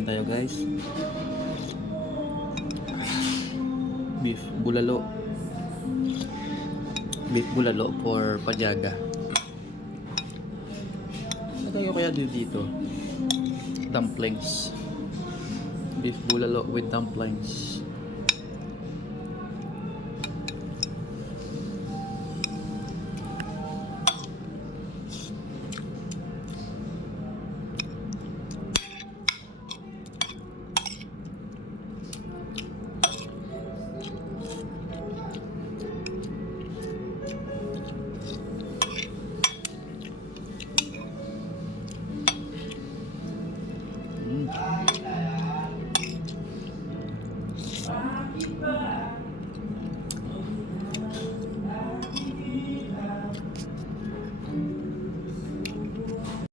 Kain tayo guys. Beef bulalo. Beef bulalo for pajaga. Ano tayo kaya dito? Dumplings. Beef bulalo with dumplings.